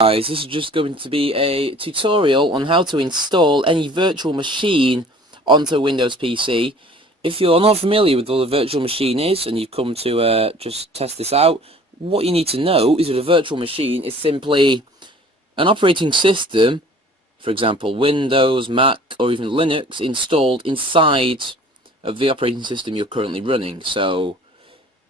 Guys, this is just going to be a tutorial on how to install any virtual machine onto a Windows PC. If you're not familiar with what a virtual machine is and you've come to just test this out, what you need to know is that a virtual machine is simply an operating system, for example Windows, Mac or even Linux, installed inside of the operating system you're currently running. So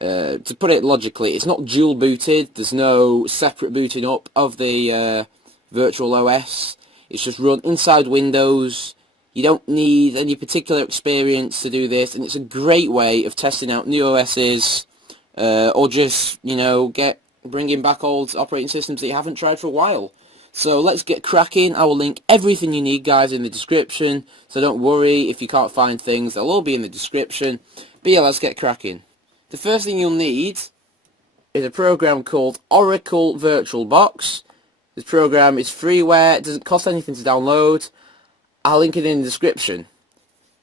to put it logically, it's not dual booted, there's no separate booting up of the virtual OS, it's just run inside Windows. You don't need any particular experience to do this, and it's a great way of testing out new OSs, or just, bringing back old operating systems that you haven't tried for a while. So let's get cracking. I will link everything you need, guys, in the description, so don't worry if you can't find things, they'll all be in the description. But yeah, let's get cracking. The first thing you'll need is a program called Oracle Virtualbox. This program is freeware, it doesn't cost anything to download. I'll link it in the description.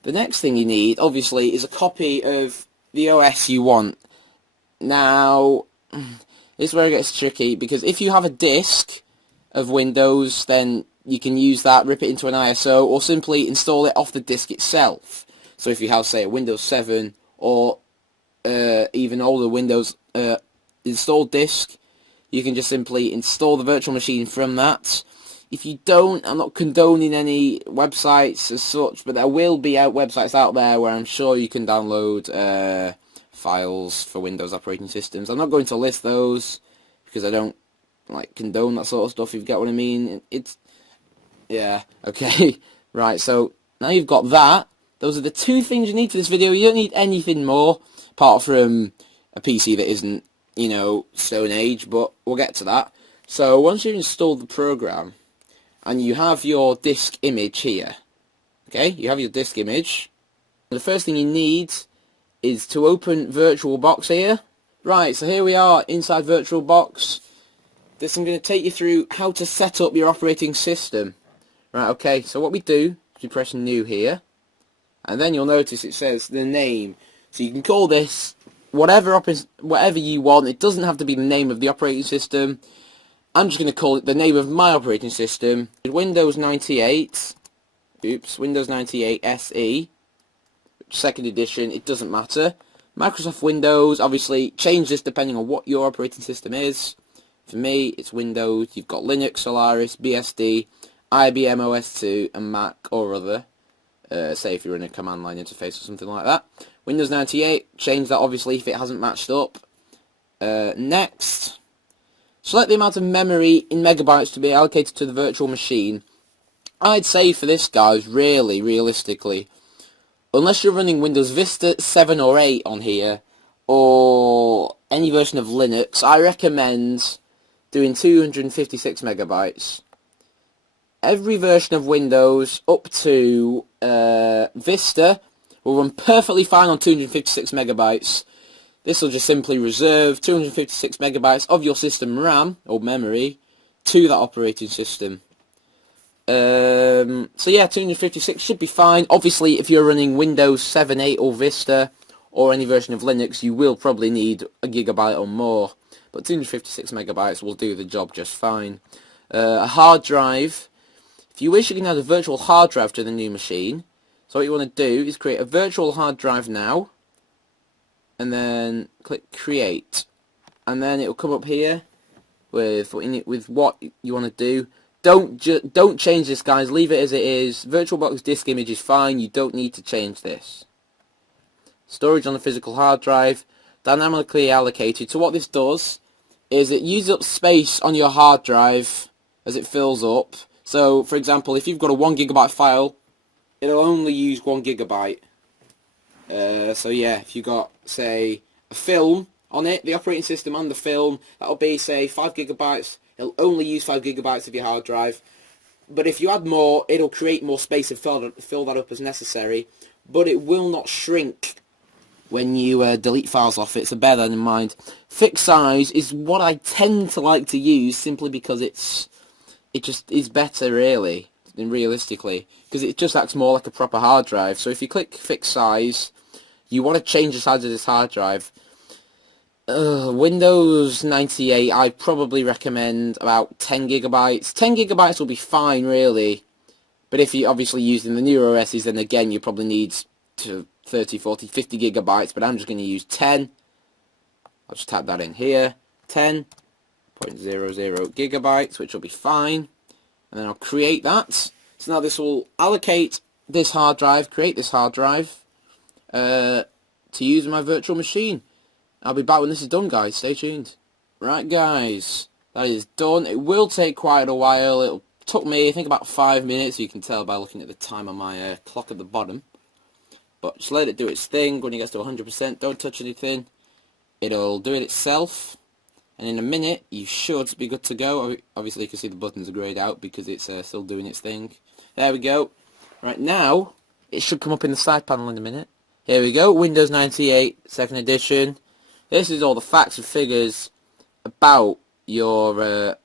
The next thing you need, obviously, is a copy of the OS you want. Now, this is where it gets tricky, because if you have a disk of Windows, then you can use that, rip it into an ISO, or simply install it off the disk itself. So if you have, say, a Windows 7 or even older Windows installed disk, you can just simply install the virtual machine from that. If you don't, I'm not condoning any websites as such, but there will be websites out there where I'm sure you can download files for Windows operating systems. I'm not going to list those because I don't condone that sort of stuff, if you get what I mean. Yeah, okay. Right, so now you've got that. Those are the two things you need for this video. You don't need anything more apart from a PC that isn't, Stone Age, but we'll get to that. So once you've installed the program and you have your disk image here, okay, you have your disk image, the first thing you need is to open Virtualbox here. Right, so here we are inside Virtualbox. I'm going to take you through how to set up your operating system. Right, okay, so what we do is we press new here, and then you'll notice it says the name. So you can call this whatever you want. It doesn't have to be the name of the operating system. I'm just going to call it the name of my operating system. Windows 98. Windows 98 SE. Second edition, it doesn't matter. Microsoft Windows, obviously, change this depending on what your operating system is. For me, it's Windows. You've got Linux, Solaris, BSD, IBM OS2, and Mac or other. Say if you're in a command line interface or something like that. Windows 98, change that obviously if it hasn't matched up. Next, select the amount of memory in megabytes to be allocated to the virtual machine. I'd say for this, guys, really, realistically, unless you're running Windows Vista 7 or 8 on here, or any version of Linux, I recommend doing 256 megabytes. Every version of Windows up to Vista will run perfectly fine on 256 megabytes. This will just simply reserve 256 megabytes of your system RAM or memory to that operating system. So yeah, 256 should be fine. Obviously, if you're running Windows 7, 8 or Vista or any version of Linux, you will probably need a gigabyte or more. But 256 megabytes will do the job just fine. A hard drive. If you wish, you can add a virtual hard drive to the new machine. So what you want to do is create a virtual hard drive now, and then click create, and then it will come up here with what you want to do. Don't change this, guys. Leave it as it is. Virtualbox disk image is fine. You don't need to change this. Storage on the physical hard drive, dynamically allocated. So what this does is it uses up space on your hard drive as it fills up. So, for example, if you've got a 1 gigabyte file, it'll only use 1 gigabyte. So yeah, if you've got, say, a film on it, the operating system and the film, that'll be, say, 5 gigabytes. It'll only use 5 gigabytes of your hard drive. But if you add more, it'll create more space and fill that up as necessary. But it will not shrink when you delete files off it, so bear that in mind. Fixed size is what I tend to like to use, simply because it just is better, really, than realistically, because it just acts more like a proper hard drive. So if you click fixed size, you want to change the size of this hard drive. Windows 98, I probably recommend about 10 gigabytes. 10 gigabytes will be fine, really. But if you're obviously using the newer OSs, then again, you probably need to 30, 40, 50 gigabytes. But I'm just going to use 10. I'll just type that in here. 10.00 gigabytes, which will be fine. And then I'll create that. So now this will allocate this hard drive, create this hard drive, to use in my virtual machine. I'll be back when this is done, guys. Stay tuned. Right, guys, that is done. It will take quite a while. It took me, I think, about 5 minutes. You can tell by looking at the time on my clock at the bottom. But just let it do its thing. When it gets to 100%, don't touch anything. It'll do it itself. And in a minute, you should be good to go. Obviously, you can see the buttons are greyed out because it's still doing its thing. There we go. Right now, it should come up in the side panel in a minute. Here we go, Windows 98, 2nd edition. This is all the facts and figures about your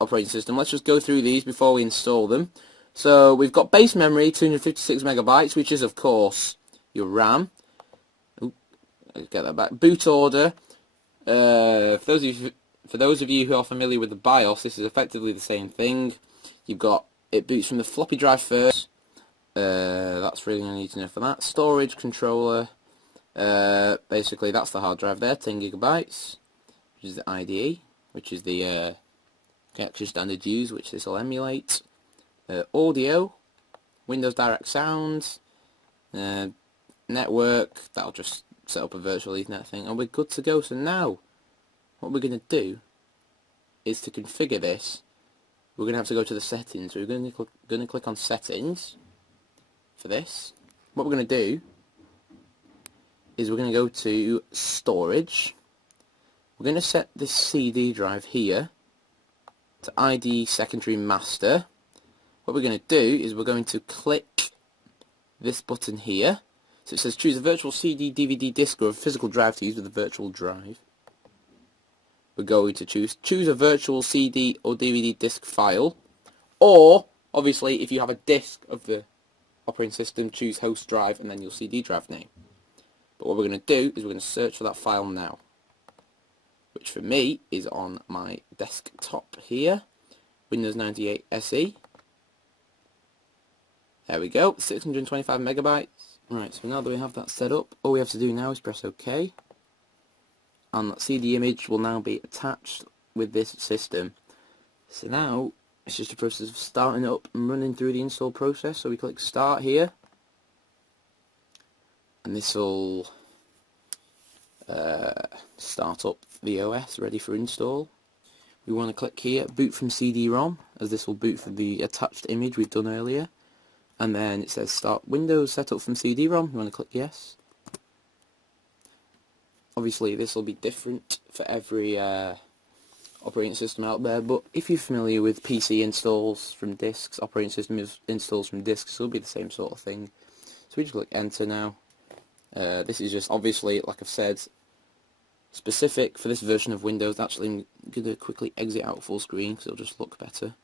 operating system. Let's just go through these before we install them. So we've got base memory, 256 megabytes, which is, of course, your RAM. Oop, let's get that back. Boot order. For those of you who are familiar with the BIOS, this is effectively the same thing. You've got, it boots from the floppy drive first. That's really all you need to know for that. Storage controller. Basically, that's the hard drive there, 10 gigabytes, which is the IDE, which is the connection standard use, which this will emulate. Audio, Windows Direct Sound, network. That'll just set up a virtual Ethernet thing, and we're good to go. So now, what we're going to do is to configure this. We're going to have to go to the settings. So we're going to click on settings for this. What we're going to do is we're going to go to storage. We're going to set this CD drive here to ID secondary master. What we're going to do is we're going to click this button here. So it says choose a virtual CD, DVD, disc or a physical drive to use with a virtual drive. We're going to choose a virtual CD or DVD disc file, or obviously if you have a disc of the operating system, choose host drive and then your CD drive name. But what we're going to do is we're going to search for that file now, which for me is on my desktop here, Windows 98 SE. There we go, 625 megabytes. Right, so now that we have that set up, all we have to do now is press OK. And that CD image will now be attached with this system. So now, it's just a process of starting it up and running through the install process. So we click Start here. And this will start up the OS ready for install. We want to click here, Boot from CD-ROM, as this will boot from the attached image we've done earlier. And then it says Start Windows Setup from CD-ROM. You want to click Yes. Obviously this will be different for every operating system out there, but if you're familiar with PC installs from disks, operating system installs from disks, it'll be the same sort of thing. So we just click Enter now. This is just obviously, like I've said, specific for this version of Windows. Actually, I'm going to quickly exit out full screen because it'll just look better.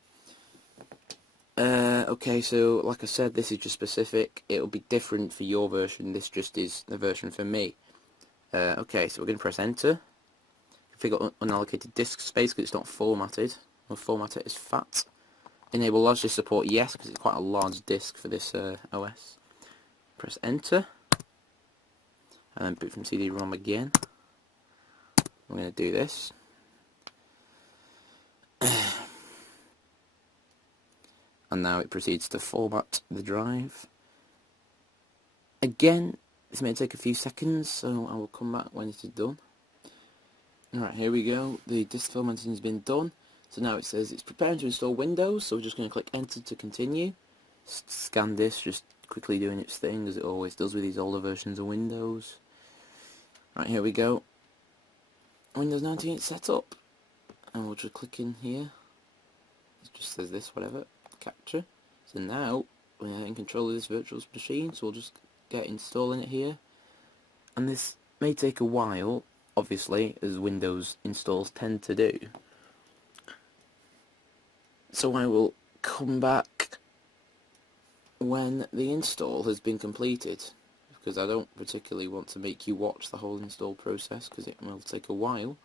Okay, so like I said, this is just specific. It'll be different for your version. This just is the version for me. Okay, so we're going to press Enter. Configure unallocated disk space because it's not formatted. We'll format it as FAT. Enable largely support yes because it's quite a large disk for this OS. Press Enter. And then boot from CD-ROM again. I'm going to do this. And now it proceeds to format the drive. Again, this may take a few seconds, so I will come back when it is done. Alright, here we go. The disk formatting has been done. So now it says it's preparing to install Windows, so we're just going to click Enter to continue. Scan this, just quickly doing its thing, as it always does with these older versions of Windows. Right, here we go. Windows 98 setup. And we'll just click in here. It just says this, whatever. Capture. So now we're in control of this virtual machine, so we'll just get installing it here. And this may take a while, obviously, as Windows installs tend to do. So I will come back when the install has been completed. because I don't particularly want to make you watch the whole install process because it will take a while.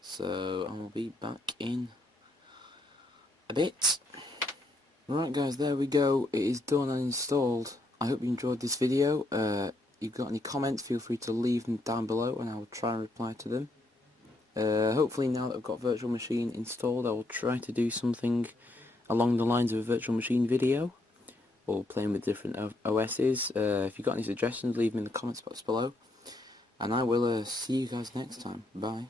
So I will be back in a bit. Right guys, there we go, it is done and installed. I hope you enjoyed this video. If you've got any comments, feel free to leave them down below and I will try and reply to them. Hopefully now that I've got Virtual Machine installed, I will try to do something along the lines of a Virtual Machine video, or playing with different OSs. If you've got any suggestions, leave them in the comments box below. And I will see you guys next time. Bye.